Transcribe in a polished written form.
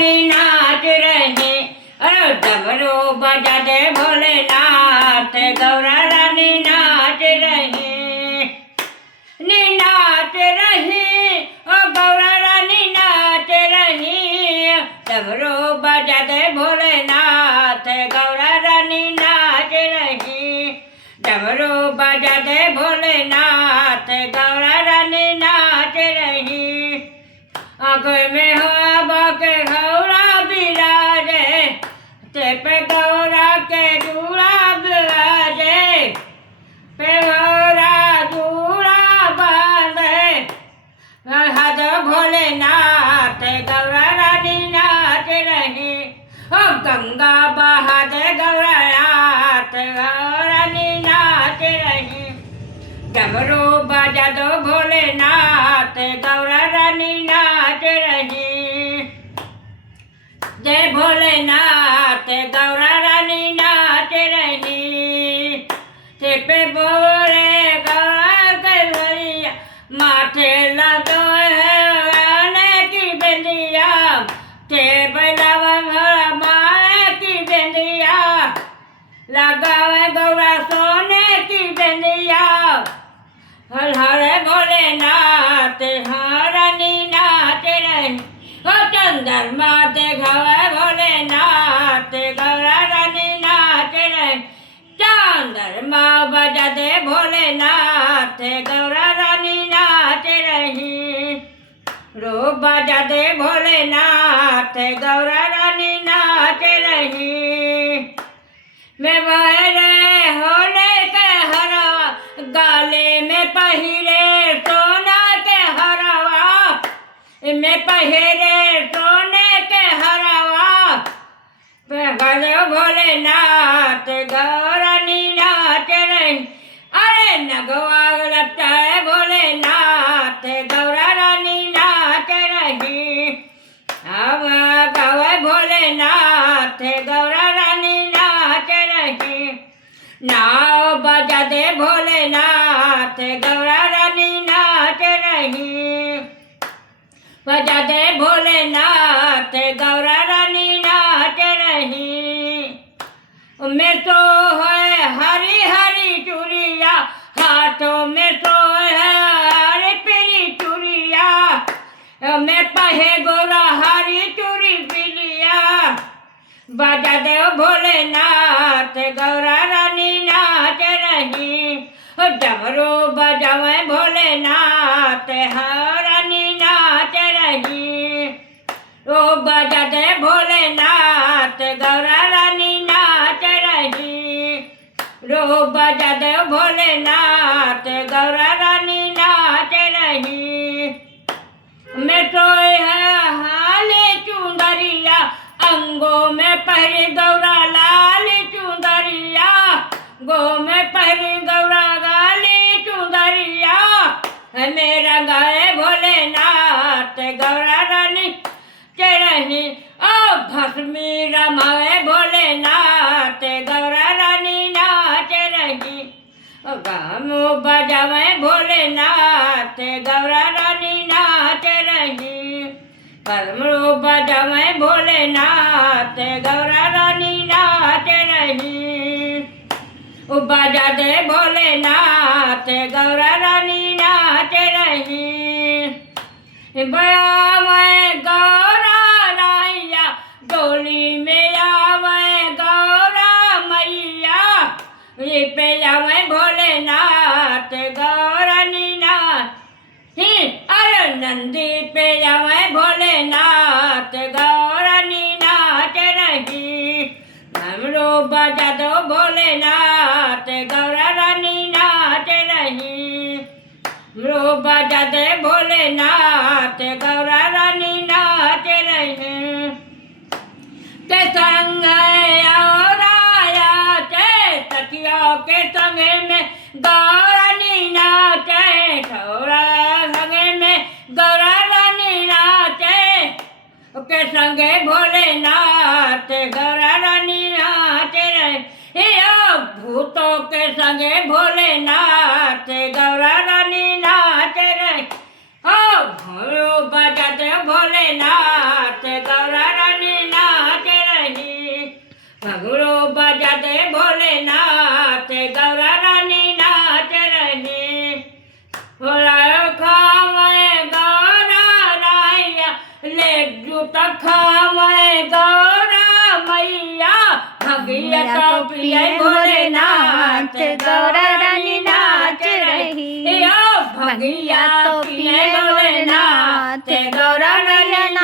रानी नाच रहे, अरे डमरू बजा दे भोलेनाथ, गौरा रानी नाच रहे, नी नाच रही, ओ गौरा रानी नाच रही, डमरू बजा दे भोलेनाथ, गौरा रानी नाच रही, डमरू बजा दे भोलेनाथ, गौरा रानी नाच रही, आँख में हवा के गौरा बिराजे, ते पे गौरा के जूड़ा बिराजे, पे गौरा जूड़ा बांधे, हाथ भोलेनाथ, गौरा रानी नाच रही, ओ गंगा बहा दे गौरा नाथ, गौरा रानी नाच रही, डमरू बजा दो भोलेनाथ, गौरा रानी नाच रही, जय भोलेनाथ, गौरा रानी नाच रही, ते पे बोले गौरा के भैया, माथे लगो है आने की बिंदिया, ते बजावे भोला माने की बिंदिया, लगावे गौरा सोने की बिंदिया, हर हरे भोलेनाथ, हर रानी नाच रही, ओ चंद्रमा देखावे भोलेनाथ, गौरा रानी नाच रही, चंद्रमा बजा दे भोलेनाथ, गौरा रानी नाच रही, रूप बजा दे भोलेनाथ, गौरा रानी नाच रही, मैं बहरे होने के हरवा, गाले में पहिरे सोना के हरवा, मैं पहिरे सोने के हरवा, गले भोलेनाथ, गौरा रानी नाच रही, अरे नगवा लगता है भोलेनाथ, गौरा रानी नाच रही, अब गवे भोलेनाथ, गौरा रानी नाच रही, नाव बजा दे भोलेनाथ, गौरा रानी नाच रही, बजा दे भोलेनाथ, गौरा रानी नाच रही, में तो है हरी हरी चूड़िया, हाथों में तो है हरी पीली चूड़िया, में पहे गोरा हरी चूड़ी पीलिया, बजा दे भोलेनाथ, गौरा रानी नाच रही, डमरू बजावे भोलेनाथ, हर रानी नाच रही, ओ बजा दे भोलेनाथ, गौरा रानी नाच रही, रो बजा दे भोलेनाथ, गौरा रानी नाच रही, मैं सोए है हाले चुंदरिया, अंगों में पहरी गौरा लाल चुंदरिया, गो में पहरी गौरा गाली चुंदरिया, मेरा गाए भोलेनाथ, गौरा रानी रही, ओ भस्मी रमाए भोलेनाथ, गौरा रानी नाच रही, गामो बजावे भोलेनाथ, गौरा रानी नाच रही, करमो बजावे भोलेनाथ, गौरा रानी नाच रही, बजा दे भोलेनाथ, गौरा रानी नाच रही, बया मैं गौरा राइया, डोली में आवे गौरा मैया, ये पे आवे भोलेनाथ, गौरा नाच, अरे नंदी पे आवे भोलेनाथ, गौरा नाच रही, हमरो बजा दो भोलेनाथ, गौरा रानी नाच रही, रो बजा दे भोलेनाथ, गौरा रानी नाच रही, ते संग और आया चे, सखियों के संग में गौरा रानी नाचे, छोरा संग में गौरा रानी नाचे, के संगे भोलेनाथ, गौरा रानी नाच रहे, भूतों के संगे भोलेनाथ, गौरा रानी नाच रहे, ओ भोलो बजा दे भोलेनाथ, गौरा रानी जूत खावे गौरा मैया भगिया तो पिए भोलेनाथ गौरा रानी नाच रही ओ भगिया तो पिए भोलेनाथ गौरा रानी